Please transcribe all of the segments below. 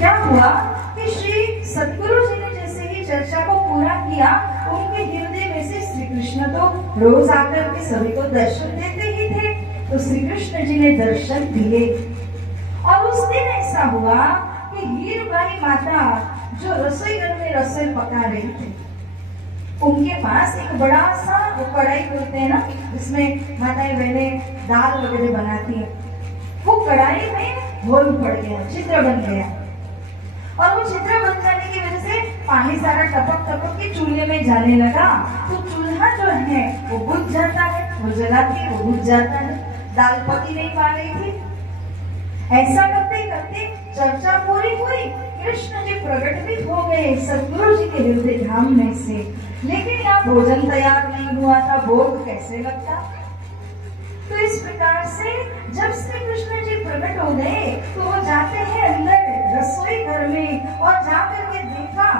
क्या हुआ कि श्री सद्गुरु जी ने जैसे ही चर्चा को पूरा किया, उनके हृदय में से श्री कृष्ण तो रोज आकर के सभी को दर्शन देते ही थे, तो श्री कृष्ण जी ने दर्शन दिए। और उस दिन ऐसा हुआ कि हीरबाई माता जो रसोई घर में रसोई पका रही थी, उनके पास एक बड़ा सा वो कढ़ाई बोलते हैं ना, जिसमें माताएं बहनें दाल वगैरह बनाती है, वो कढ़ाई में होल पड़ गया, छिद्र बन गया। और वो छिद्र बन जाने की वजह से पानी सारा टपक टपक के चूल्हे में जाने लगा, तो चूल्हा जो है वो बुझ जाता है, वो जलाती है वो बुझ जाता है, दाल पकी नहीं पा रही थी। ऐसा करते करते चर्चा पूरी हुई, कृष्ण जी प्रकट भी हो गए सद्गुरु जी के हृदय धाम में से, लेकिन यहाँ भोजन तैयार नहीं हुआ था, भोग कैसे लगता। तो इस प्रकार से जब श्री कृष्ण जी प्रकट हो गए तो वो जाते हैं अंदर रसोई घर में, और जाकर के देखा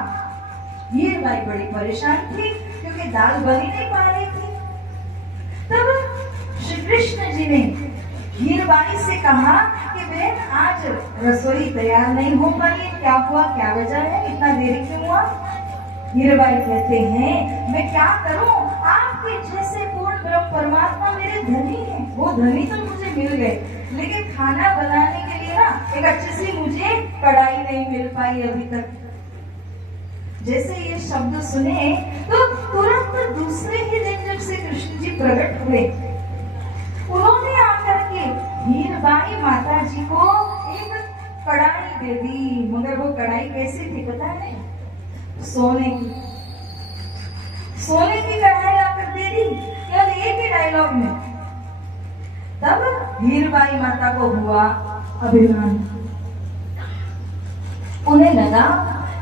हीरबाई बड़ी परेशान थी क्योंकि दाल बनी नहीं पा रही थी। तब श्री कृष्ण जी ने हीरबाई से कहा कि बहन आज रसोई तैयार नहीं हो पाई, क्या हुआ, क्या वजह है, इतना देरी क्यों हुआ। हीरबाई कहते हैं मैं क्या करूं, आपके जैसे पूर्ण ब्रह्म परमात्मा मेरे धनी है, वो धनी तो मुझे मिल गए, लेकिन खाना बनाने के लिए ना एक अच्छी सी मुझे कढ़ाई नहीं मिल पाई अभी तक। जैसे ये शब्द सुने तो तुरंत दूसरे ही दिन जब से कृष्ण जी प्रकट हुए, उन्होंने आकर के हीरबाई माता जी को एक कढ़ाई दे दी, मगर वो कढ़ाई कैसी थी पता है, सोने की कढ़ाई आकर दे दी, केवल एक ही डायलॉग में। तब हीरबाई माता को हुआ अभिमान, उन्हें लगा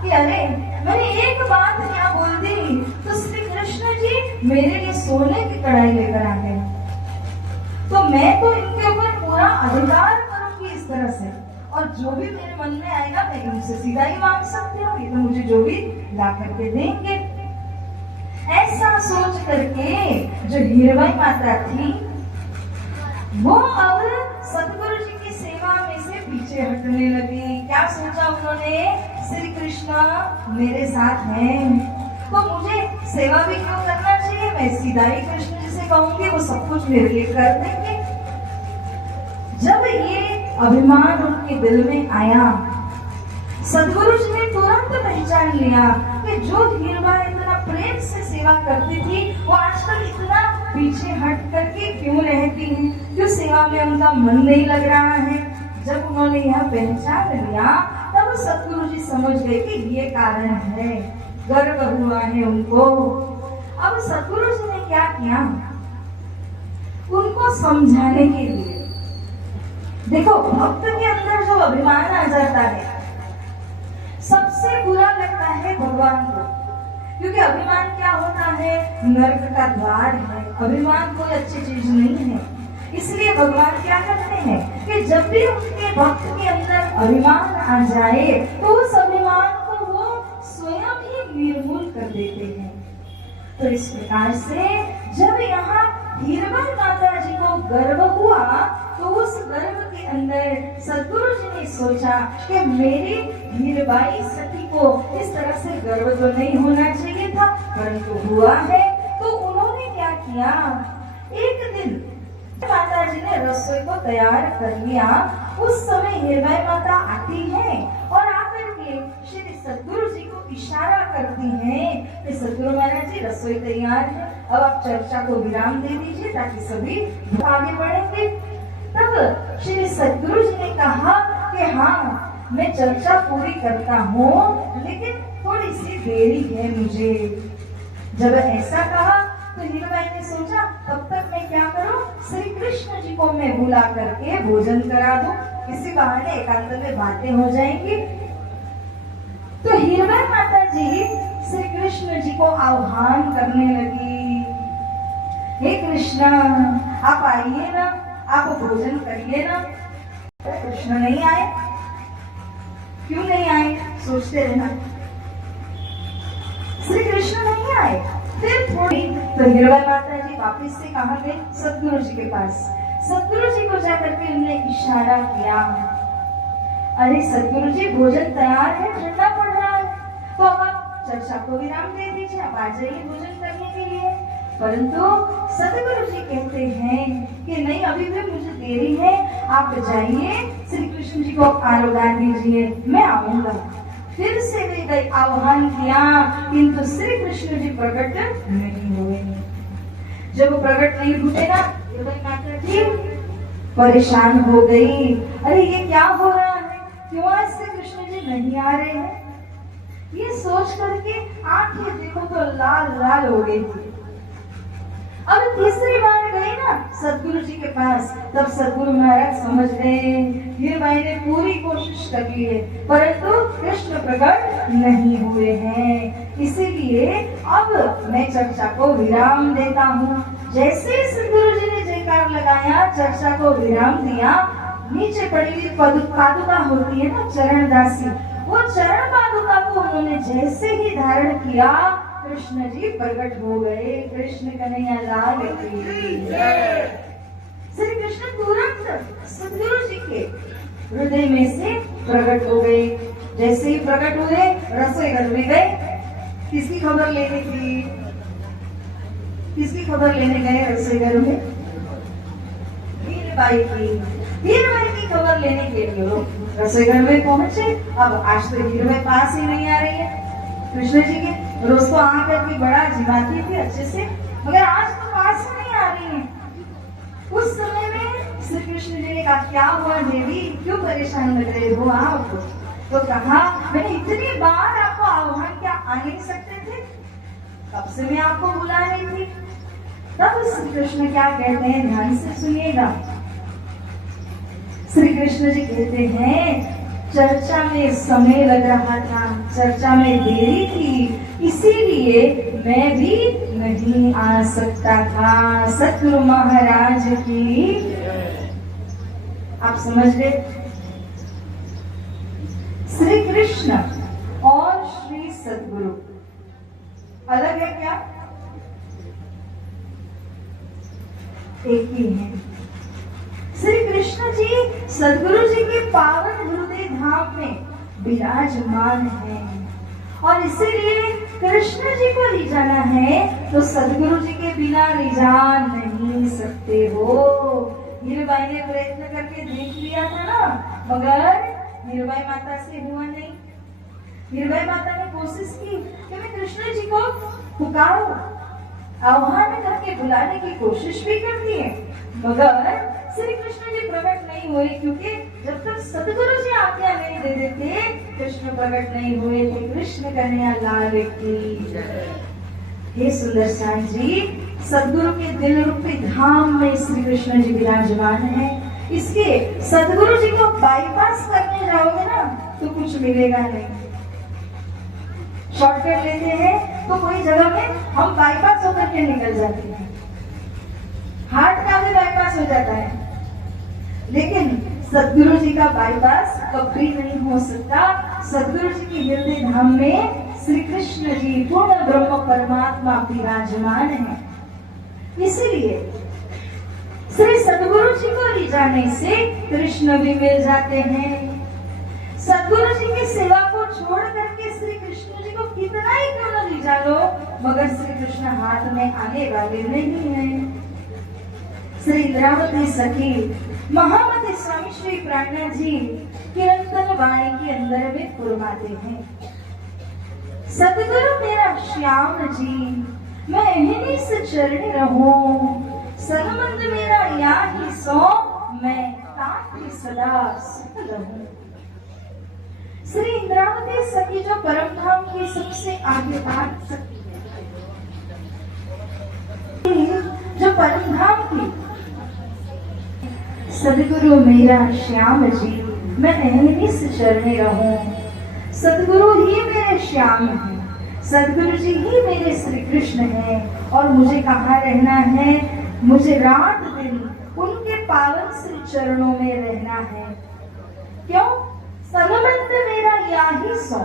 कि अरे मैंने एक बात यहाँ बोल दी तो श्री कृष्ण जी मेरे लिए सोने की कढ़ाई लेकर आ गए, तो मैं तो इनके ऊपर पूरा अधिकार करूंगी इस तरह से, और जो भी मेरे मन में आएगा मैं इनसे सीधा ही मांग सकती हूँ, ये तो मुझे जो भी ला करके देंगे। ऐसा सोच करके जो हीरबाई माता थी वो अब सद्गुरु जी की सेवा में से पीछे हटने लगी। क्या सोचा उन्होंने, श्री कृष्ण मेरे साथ हैं तो मुझे सेवा भी क्यों करना चाहिए, मैं सीधा ही कृष्ण जी से कहूंगी, वो सब कुछ मेरे लिए कर देंगे। जब ये अभिमान उनके दिल में आया, सद्गुरु जी ने तुरंत पहचान लिया कि जो हीरबाई इतना प्रेम से सेवा करती थी वो आजकल इतना पीछे हट करके क्यों रहती है, क्यों सेवा में उनका मन नहीं लग रहा है। जब उन्होंने यह पहचान लिया तब सद्गुरु जी समझ गए कि ये कारण है, गर्व हुआ है उनको। अब सद्गुरु जी ने क्या किया, उनको समझाने के लिए, देखो भक्त के अंदर जो अभिमान आ जाता है सबसे बुरा लगता है भगवान को, क्योंकि अभिमान क्या होता है, नर्क का द्वार है, अभिमान कोई अच्छी चीज नहीं है। इसलिए भगवान क्या करते हैं कि जब भी उनके भक्त के अंदर अभिमान आ जाए तो उस अभिमान को वो स्वयं ही निर्मूल कर देते हैं। तो इस प्रकार से जब यहाँ हीरबाई माता जी को गर्व हुआ तो उस गर्व के अंदर सद्गुरु जी ने सोचा कि मेरी हीरबाई सती को इस तरह से गर्व तो नहीं होना चाहिए था, परंतु हुआ है। तो उन्होंने क्या किया, एक दिन माता जी ने रसोई को तैयार कर लिया। उस समय हीरबाई माता आती है और आकर के श्री सद्गुरु जी को इशारा करती हैं कि सद्गुरु महाराज जी रसोई तैयार है, अब आप चर्चा को विराम दे दीजिए ताकि सभी आगे बढ़ेंगे। तब श्री सद्गुरु जी ने कहा कि हाँ मैं चर्चा पूरी करता हूँ, लेकिन थोड़ी सी देरी है मुझे। जब ऐसा कहा तो हीरबाई ने सोचा तब तक मैं क्या करूं, श्री कृष्ण जी को मैं बुला करके भोजन करा दूं, किसी बहाने एकांत में बातें हो जाएंगी। तो हीरबाई माता जी श्री कृष्ण जी को आह्वान करने लगी, हे कृष्ण आप आइए ना, आप भोजन करिए ना। तो कृष्ण नहीं आए, क्यों नहीं आए सोचते रहना, श्री कृष्ण नहीं आए। फिर थोड़ी तो हीरबाई माता जी वापिस से कहाँ गए, सद्गुरु जी के पास। सद्गुरु जी को जाकर के उन्होंने इशारा किया। अरे सदगुरु जी भोजन तैयार है, ठंडा पड़ रहा है, तो अब आप चर्चा को विराम दे दीजिए, आप आ जाइए भोजन करने के लिए। परंतु सदगुरु जी कहते हैं कि नहीं, अभी भी मुझे देरी है, आप जाइए, श्री कृष्ण जी को आरोग्य दीजिए, मैं आऊंगा। फिर से वे गए, आह्वान किया, किंतु श्री कृष्ण जी प्रकट नहीं हुए। जब वो प्रकट नहीं हुए ना, माता जी परेशान हो गई, अरे ये क्या हो रहा है, क्यों आज श्री कृष्ण जी नहीं आ रहे हैं। ये सोच करके आंखें देखो तो लाल लाल हो गई थी। अब तीसरी बार गए ना सदगुरु जी के पास, तब सदगुरु महाराज समझ गए हीरबाई ने पूरी कोशिश कर ली है, परंतु कृष्ण प्रकट नहीं हुए हैं, इसीलिए अब मैं चर्चा को विराम देता हूँ। जैसे सदगुरु जी ने जयकार लगाया, चर्चा को विराम दिया, नीचे पड़ी हुई पादुका होती है ना चरण दासी, वो चरण पादुका को उन्होंने जैसे ही धारण किया, कृष्ण जी प्रकट हो गए। कृष्ण कन्हैया लाल की जय। श्री कृष्ण तुरंत सदगुरु जी के हृदय में से प्रकट हो गए। जैसे ही प्रकट हुए, रसोई घर में गए, किसकी खबर लेने की, किसकी खबर लेने गए रसोई घर में, हीरबाई की। हीरबाई की खबर लेने के लिए लोग रसोई घर में पहुंचे। अब आज तो हीरबाई पास ही नहीं आ रही है कृष्ण जी के, रोज तो आकर के बड़ा जिमाती थी अच्छे से, मगर आज तो पास ही नहीं आ रही है। उस समय में श्री कृष्ण जी ने कहा, क्या हुआ देवी, क्यों परेशान लग रहे हो आप। तो कहा, मैंने इतनी बार आपको आह्वान किया, आ नहीं सकते थे, कब से मैं आपको बुला रही थी। तब श्री कृष्ण क्या कहते हैं, ध्यान से सुनिएगा। श्री कृष्ण जी कहते हैं, चर्चा में समय लग रहा था, चर्चा में देरी थी, इसीलिए मैं भी नहीं आ सकता था। सतगुरु महाराज की, आप समझ गए, श्री कृष्ण और श्री सतगुरु अलग है क्या, एक ही है। श्री कृष्ण जी सदगुरु जी के पावन हृदय धाम में विराजमान हैं, और इसीलिए कृष्ण जी को ले जाना है तो सदगुरु जी के बिना ले जा नहीं सकते हो। हीरबाई ने प्रयत्न करके देख लिया था ना, मगर हीरबाई माता से हुआ नहीं। हीरबाई माता ने कोशिश की कि मैं कृष्ण जी को पुकारूं, आह्वान करके बुलाने की कोशिश भी करती है, मगर श्री कृष्ण जी प्रकट नहीं हुए, क्योंकि जब तक सतगुरु जी आज्ञा नहीं दे देते, कृष्ण प्रकट नहीं हुए थे। कृष्ण कन्हैया लाल की जय। हे सुंदर श्याम जी, सदगुरु के दिल रूपी धाम में श्री कृष्ण जी विराजमान है। इसके सदगुरु जी को बाईपास करने जाओगे ना तो कुछ मिलेगा नहीं। शॉर्टकट लेते हैं तो कोई जगह में हम बाईपास होकर के निकल जाते हैं, हार्ट का भी बाईपास हो जाता है, लेकिन सदगुरु जी का बाईपास कभी नहीं हो सकता। सदगुरु जी के हृदय धाम में श्री कृष्ण जी पूर्ण ब्रह्म परमात्मा विराजमान है, इसीलिए श्री सदगुरु जी को ले जाने से कृष्ण भी मिल जाते हैं। सदगुरु जी की सेवा को छोड़ करके श्री कृष्ण जी को कितना ही क्यों न ले जा लो, मगर श्री कृष्ण हाथ में आने वाले नहीं है। श्री इंद्रावती सखी महामती स्वामी श्री प्राणनाथ जी कीर्तन वाणी के अंदर में फुरमाते हैं, सतगुरु मेरा श्याम जी, मैं इन्हीं से चरण रहूं, संबंध मेरा या ही सो, मैं ताकि सदा सुख रहूं। श्री इंद्रावती सखी जो परम धाम की सबसे आगे बात सखी है, जो परम धाम की सदगुरु मेरा श्याम जी, मैं इन्हीं से चरण रहूं। सदगुरु ही मेरे श्याम हैं, सदगुरु जी ही मेरे श्री कृष्ण हैं, और मुझे कहाँ रहना है, मुझे रात दिन उनके पावन श्री चरणों में रहना है। क्यों? संबंध मेरा या ही सो,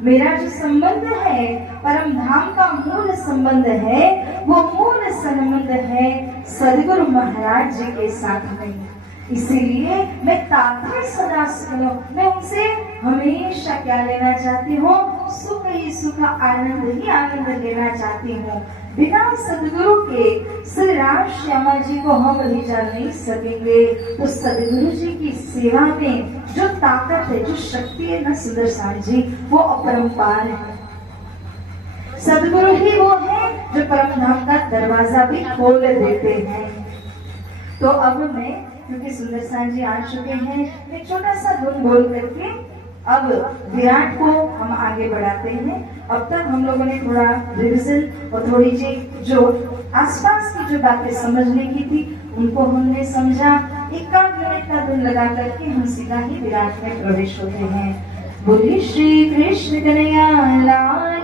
मेरा जो संबंध है परम धाम का मूल संबंध है, वो मूल संबंध है सदगुरु महाराज जी के साथ में। इसीलिए मैं तात्पर्य सदा सुनो, मैं उनसे हमेशा क्या लेना चाहती हूँ, सुख ही सुख, आनंद ही आनंद लेना चाहती हूँ। बिना सदगुरु के श्री राम श्यामा जी को हम ले जा नहीं सकेंगे। तो सदगुरु जी की सेवा में जो ताकत है, जो शक्ति है ना सुदर्शन जी, वो अपरंपार है। सदगुरु ही वो है जो परम धाम का दरवाजा भी खोल देते हैं। तो अब मैं, क्योंकि सुंदरसान जी आ चुके हैं, मैं छोटा सा धुन बोल करके अब विराट को हम आगे बढ़ाते हैं। अब तक हम लोगों ने थोड़ा रिविजन और थोड़ी सी जो आसपास की जो बातें समझने की थी उनको हमने समझा। 1 मिनट का धुन लगा करके हम सीधा ही विराट में प्रवेश होते हैं। बोलिए श्री कृष्ण कन्हैया लाल